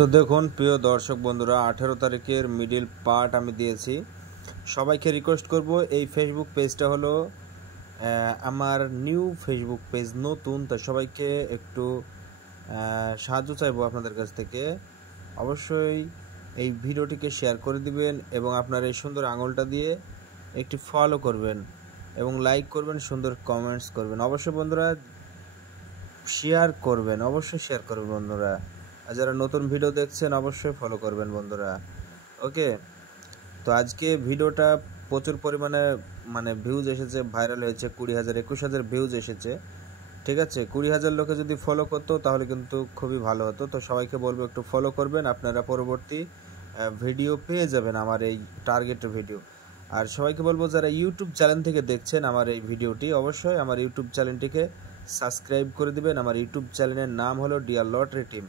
তো দেখুন প্রিয় দর্শক বন্ধুরা, 18 তারিখের মিডিল পার্ট আমি দিয়েছি। সবাইকে রিকোয়েস্ট করব, এই ফেসবুক পেজটা হলো আমার নিউ ফেসবুক পেজ, নতুন। তো সবাইকে একটু সাহায্য চাইবো আপনাদের কাছ থেকে। অবশ্যই এই ভিডিওটিকে শেয়ার করে দিবেন এবং আপনার এই সুন্দর আঙুলটা দিয়ে একটি ফলো করবেন এবং লাইক করবেন, সুন্দর কমেন্টস করবেন। অবশ্যই বন্ধুরা শেয়ার করবেন, অবশ্যই শেয়ার করবেন বন্ধুরা। আর যারা নতুন ভিডিও দেখছেন অবশ্যই ফলো করবেন বন্ধুরা। ওকে, তো আজকে ভিডিওটা প্রচুর পরিমাণে ভিউজ এসেছে, ভাইরাল হয়েছে। 20,000 21,000 ভিউজ এসেছে, ঠিক আছে। 20,000 লোকে যদি ফলো করতো তাহলে কিন্তু খুবই ভালো হতো। তো সবাইকে বলবো একটু ফলো করবেন, আপনারা পরবর্তী ভিডিও পেয়ে যাবেন, আমার এই টার্গেটের ভিডিও। আর সবাইকে বলবো যারা ইউটিউব চ্যানেল থেকে দেখছেন আমার এই ভিডিওটি, অবশ্যই আমার ইউটিউব চ্যানেলটিকে সাবস্ক্রাইব করে দিবেন। আমার ইউটিউব চ্যানেলের নাম হলো ডিয়ার লটারি টিম,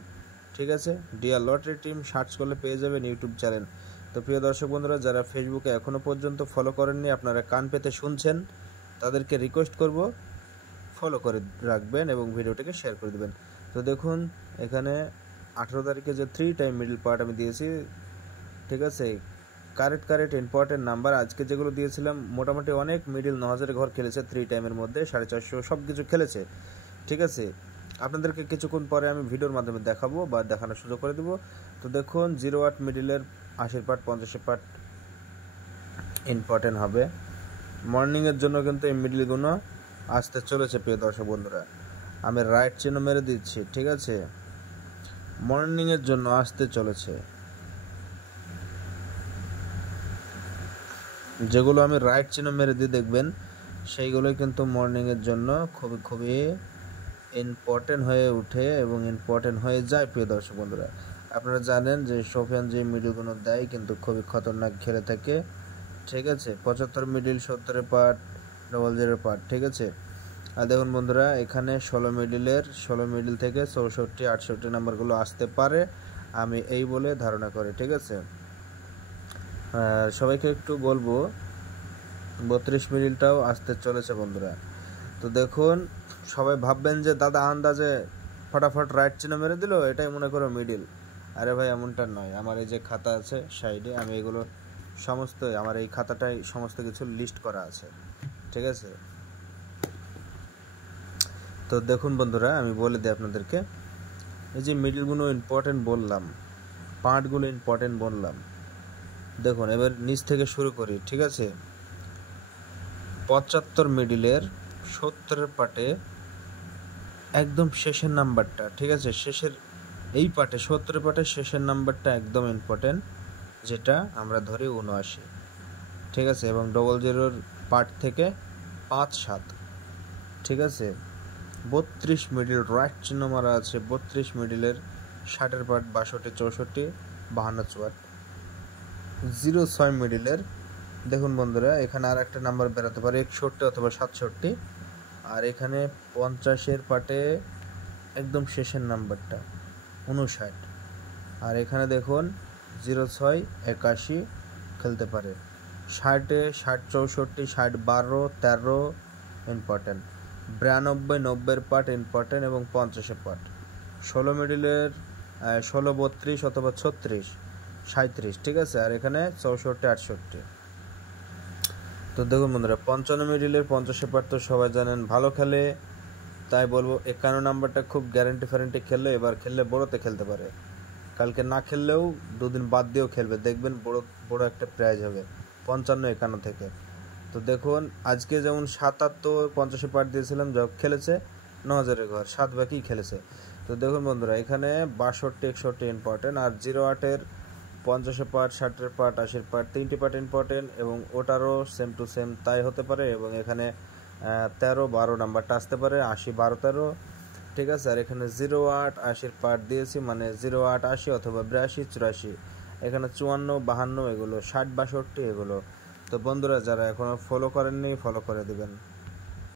ঠিক আছে। ডিয়ার লটারি টিম সার্চ করলে পেয়ে যাবেন ইউটিউব চ্যানেল। তো প্রিয় দর্শক বন্ধুরা, যারা ফেসবুকে এখনও পর্যন্ত ফলো করেননি, আপনারা কান পেতে শুনছেন, তাদেরকে রিকোয়েস্ট করব ফলো করে রাখবেন এবং ভিডিওটাকে শেয়ার করে দেবেন। তো দেখুন এখানে 18 তারিখে যে 3 টাইম মিডল পার্ট আমি দিয়েছি, ঠিক আছে। কারেক্ট ইম্পর্টেন্ট নাম্বার আজকে যেগুলো দিয়েছিলাম, মোটামুটি অনেক মিডল 9,000 ঘর খেলেছে 3 টাইমের মধ্যে, 450 সব কিছু খেলেছে, ঠিক আছে। আপনাদেরকে কিছুক্ষণ পরে আমি ভিডিওর মাধ্যমে দেখাবো বা দেখানোর সুযোগ করে দেবো। তো দেখুন 08 মিডিলের 80 পার্ট 50 পার্ট ইম্পর্টেন্ট হবে। মর্নিংয়ের জন্য কিন্তু এই মিডিলগুলো আসতে চলেছে প্রিয় দর্শক বন্ধুরা। আমি রাইট চিহ্ন মেরে দিচ্ছি, ঠিক আছে। মর্নিংয়ের জন্য আসতে চলেছে, যেগুলো আমি রাইট চিহ্ন মেরে দিয়ে দেখবেন সেইগুলোই কিন্তু মর্নিংয়ের জন্য খুবই ইম্পর্টেন্ট হয়ে ওঠে এবং ইম্পর্টেন্ট হয়ে যায় প্রিয় দর্শক বন্ধুরা। আপনারা জানেন যে সোফিয়ান যে মিডিলগুলো দেয় কিন্তু খুবই খতরনাক খেলে থাকে, ঠিক আছে। 75 মিডিল, 70 পার্ট, 00 পার্ট, ঠিক আছে। আর দেখুন বন্ধুরা, এখানে 16 মিডিল থেকে 64 68 নাম্বারগুলো আসতে পারে, আমি এই বলে ধারণা করি, ঠিক আছে। সবাইকে একটু বলবো 32 মিডিলটাও আসতে চলেছে বন্ধুরা। তো দেখুন সবাই ভাববেন যে দাদা আন্দাজে ফটাফট রাইট চিহ্ন মেরে দিল, এটাই মনে করো মিডিল। আরে ভাই, এমনটা নয়। আমার এই যে খাতা আছে সাইডে, আমি এগুলো সমস্ত, আমার এই খাতাটাই সমস্ত কিছু লিস্ট করা আছে, ঠিক আছে। তো দেখুন বন্ধুরা, আমি বলে দিই আপনাদেরকে, এই যে মিডিলগুলো ইম্পর্টেন্ট বললাম, পার্টগুলো ইম্পর্টেন্ট বললাম। দেখুন এবার নিচ থেকে শুরু করি, ঠিক আছে। 75 মিডিলের 70 পার্টে একদম শেষের নাম্বারটা, ঠিক আছে। শেষের এই পার্টে 70 পার্টের শেষের নাম্বারটা একদম ইম্পর্টেন্ট, যেটা আমরা ধরি 79, ঠিক আছে। এবং 00 পার্ট থেকে 5 7, ঠিক আছে। 32 মিডিল রাইট চিহ্ন মারা আছে, 32 মিডিলের 60 পার্ট 62 64 52 54। 06 মিডিলের দেখুন বন্ধুরা, এখানে আর একটা নাম্বার বেরোতে পারে 61 অথবা 67। আর এখানে 50 পার্টে একদম শেষের নাম্বারটা 59। আর এখানে দেখুন 06 81 খেলতে পারে, 60 60 64 60 12 13 ইম্পর্টেন্ট, 92 90 পার্ট ইম্পর্টেন্ট এবং 50 পার্ট। 16 মিডিলের 16 32 অথবা 36 37, ঠিক আছে। আর এখানে 64 68। তো দেখুন বন্ধুরা, 55 মিডিলের 50 পার্ট তো সবাই জানেন ভালো খেলে, তাই বলবো 51 নাম্বারটা খুব গ্যারেন্টি খেললে, এবার খেললে বড়োতে খেলতে পারে। কালকে না খেললেও দুদিন বাদ দিয়েও খেলবে, দেখবেন বড় একটা প্রাইজ হবে 55 51 থেকে। তো দেখুন আজকে যেমন 77 50 পার্ট দিয়েছিলাম, যা খেলেছে 9,000 ঘর, 7 বাকি খেলেছে। তো দেখুন বন্ধুরা, এখানে 62 61 ইম্পর্টেন্ট। আর 08-এর 50 পার্ট 60 পার্ট 80 পার্ট 3টি পার্ট ইম্পর্টেন্ট এবং ওটারও সেম টু সেম তাই হতে পারে। এবং এখানে 13 12 নাম্বারটা আসতে পারে, 80 12 13, ঠিক আছে। আর এখানে 08 80 পার্ট দিয়েছি, মানে 08 80 অথবা 82 84, এখানে 54 52 এগুলো 60 62 এগুলো। তো বন্ধুরা যারা এখনও ফলো করেননি ফলো করে দিবেন।